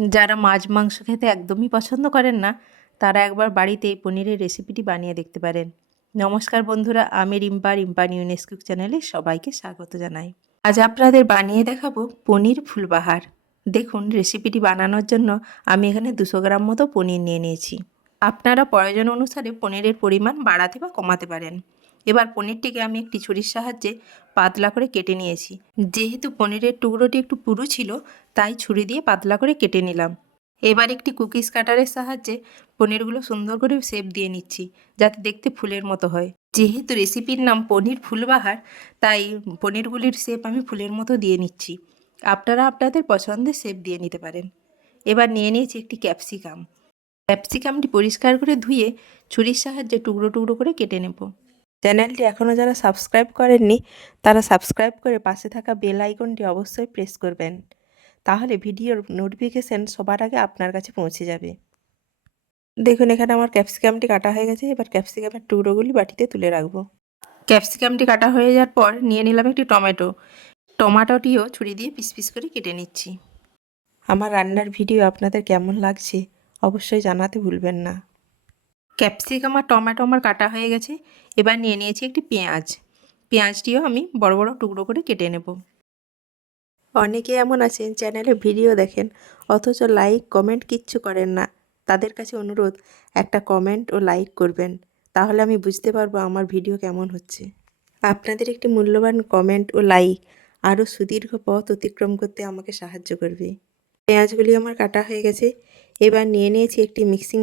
যারা মাছ মাংস খেতে একদমই পছন্দ করেন না তারা একবার বাড়িতে এই পনিরের রেসিপিটি বানিয়ে দেখতে পারেন। নমস্কার বন্ধুরা, আমি রিম্পা নিউনেস কুক চ্যানেলে সবাইকে স্বাগত জানাই। আজ আপনাদের বানিয়ে দেখাবো পনির ফুলবাহার। দেখুন, রেসিপিটি বানানোর জন্য আমি এখানে 200 গ্রাম মতো পনির নিয়ে নিয়েছি। আপনারা প্রয়োজন অনুসারে পনিরের পরিমাণ বাড়াতে বা কমাতে পারেন। এবার পনিরটিকে আমি একটি ছুরির সাহায্যে পাতলা করে কেটে নিয়েছি। যেহেতু পনিরের টুকরোটি একটু পুরু ছিল, তাই ছুরি দিয়ে পাতলা করে কেটে নিলাম। এবার একটি কুকিজ কাটারের সাহায্যে পনিরগুলো সুন্দর করে শেপ দিয়ে নিচ্ছি, যাতে দেখতে ফুলের মতো হয়। যেহেতু রেসিপির নাম পনির ফুলবাহার, তাই পনিরগুলির শেপ আমি ফুলের মতো দিয়ে নিচ্ছি। আপনারা আপনাদের পছন্দের শেপ দিয়ে নিতে পারেন। এবার নিয়ে নিয়েছি একটি ক্যাপসিকামটি পরিষ্কার করে ধুয়ে ছুরির সাহায্যে টুকরো টুকরো করে কেটে নেব। চ্যানেলটি এখনও যারা সাবস্ক্রাইব করেননি তারা সাবস্ক্রাইব করে পাশে থাকা বেল আইকনটি অবশ্যই প্রেস করবেন, তাহলে ভিডিওর নোটিফিকেশান সবার আগে আপনার কাছে পৌঁছে যাবে। দেখুন, এখানে আমার ক্যাপসিকামটি কাটা হয়ে গেছে। এবার ক্যাপসিকামের টুকরোগুলি বাটিতে তুলে রাখবো। ক্যাপসিকামটি কাটা হয়ে যাওয়ার পর নিয়ে নিলাম একটি টমেটোটিও ছুরি দিয়ে পিস পিস করে কেটে নিচ্ছি। আমার রান্নার ভিডিও আপনাদের কেমন লাগছে অবশ্যই জানাতে ভুলবেন না। ক্যাপসিকাম আর টমেটো আমার কাটা হয়ে গেছে। এবার নিয়ে নিয়েছি একটি পেঁয়াজটিও আমি বড় বড় টুকরো করে কেটে নেব। অনেকে এমন আছেন চ্যানেলে ভিডিও দেখেন অথচ লাইক কমেন্ট কিচ্ছু করেন না। তাদের কাছে অনুরোধ, একটা কমেন্ট ও লাইক করবেন, তাহলে আমি বুঝতে পারবো আমার ভিডিও কেমন হচ্ছে। আপনাদের একটি মূল্যবান কমেন্ট ও লাইক আরও সুদীর্ঘ পথ অতিক্রম করতে আমাকে সাহায্য করবে। পেঁয়াজগুলি আমার কাটা হয়ে গেছে। এবার নিয়ে নিয়েছি একটি মিক্সিং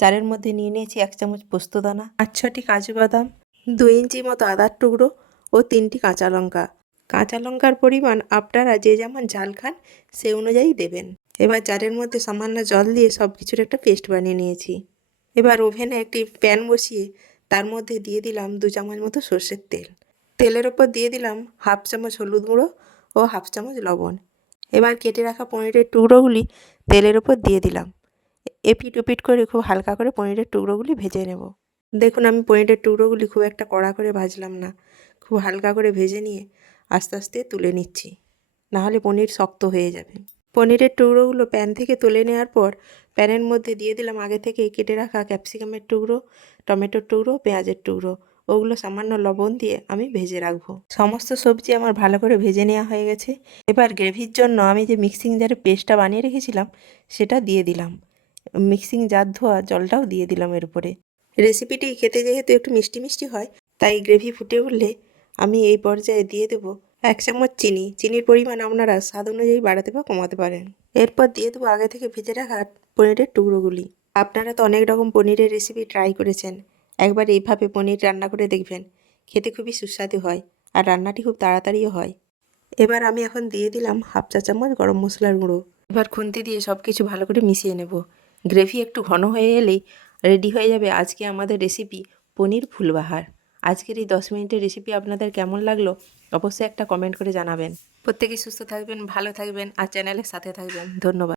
জারের মধ্যে নিয়ে নিয়েছি 1 চামচ পোস্তদানা, 5-6টি কাজু বাদাম, 2 ইঞ্চি মতো আদার টুকরো ও 3টি কাঁচা লঙ্কা। কাঁচা লঙ্কার পরিমাণ আপনারা যে যেমন ঝাল খান সে অনুযায়ী দেবেন। এবার জারের মধ্যে সামান্য জল দিয়ে সব কিছুর একটা পেস্ট বানিয়ে নিয়েছি। এবার ওভেনে একটি প্যান বসিয়ে তার মধ্যে দিয়ে দিলাম 2 চামচ মতো সর্ষের তেল। তেলের ওপর দিয়ে দিলাম 1/2 চামচ হলুদ গুঁড়ো ও 1/2 চামচ লবণ। এবার কেটে রাখা পনিরের টুকরোগুলি তেলের ওপর দিয়ে দিলাম। এপিট ওপিট করে খুব হালকা করে পনিরের টুকরোগুলি ভেজে নেব। দেখুন, আমি পনিরের টুকরোগুলি খুব একটা কড়া করে ভাজলাম না, খুব হালকা করে ভেজে নিয়ে আস্তে আস্তে তুলে নিচ্ছি, নাহলে পনির শক্ত হয়ে যাবে। পনিরের টুকরোগুলো প্যান থেকে তুলে নেওয়ার পর প্যানের মধ্যে দিয়ে দিলাম আগে থেকে কেটে রাখা ক্যাপসিকামের টুকরো, টমেটোর টুকরো, পেঁয়াজের টুকরো। ওগুলো সামান্য লবণ দিয়ে আমি ভেজে রাখবো। সমস্ত সবজি আমার ভালো করে ভেজে নেওয়া হয়ে গেছে। এবার গ্রেভির জন্য আমি যে মিক্সিং জারে পেস্টটা বানিয়ে রেখেছিলাম সেটা দিয়ে দিলাম। মিক্সিং জার ধোয়া জলটাও দিয়ে দিলাম এর উপরে। রেসিপিটি খেতে যেহেতু একটু মিষ্টি মিষ্টি হয়, তাই গ্রেভি ফুটে উঠলে আমি এই পর্যায়ে দিয়ে দেবো 1 চামচ চিনি। চিনির পরিমাণ আপনারা স্বাদ অনুযায়ী বাড়াতে বা কমাতে পারেন। এরপর দিয়ে দেবো আগে থেকে ভেজে রাখা পনিরের টুকরোগুলি। আপনারা তো অনেক রকম পনিরের রেসিপি ট্রাই করেছেন, একবার এইভাবে পনির রান্না করে দেখবেন, খেতে খুবই সুস্বাদু হয় আর রান্নাটি খুব তাড়াতাড়িও হয়। এবার আমি এখন দিয়ে দিলাম 1/2 চা চামচ গরম মশলার গুঁড়ো। এবার খুন্তি দিয়ে সব কিছু ভালো করে মিশিয়ে নেব। গ্রেভি একটু ঘন হয়ে এলেই রেডি হয়ে যাবে আজকে আমাদের রেসিপি পনির ফুলবাহার। আজকের এই 10 মিনিটের রেসিপি আপনাদের কেমন লাগলো অবশ্যই একটা কমেন্ট করে জানাবেন। প্রত্যেকেই সুস্থ থাকবেন, ভালো থাকবেন আর চ্যানেলের সাথে থাকবেন। ধন্যবাদ।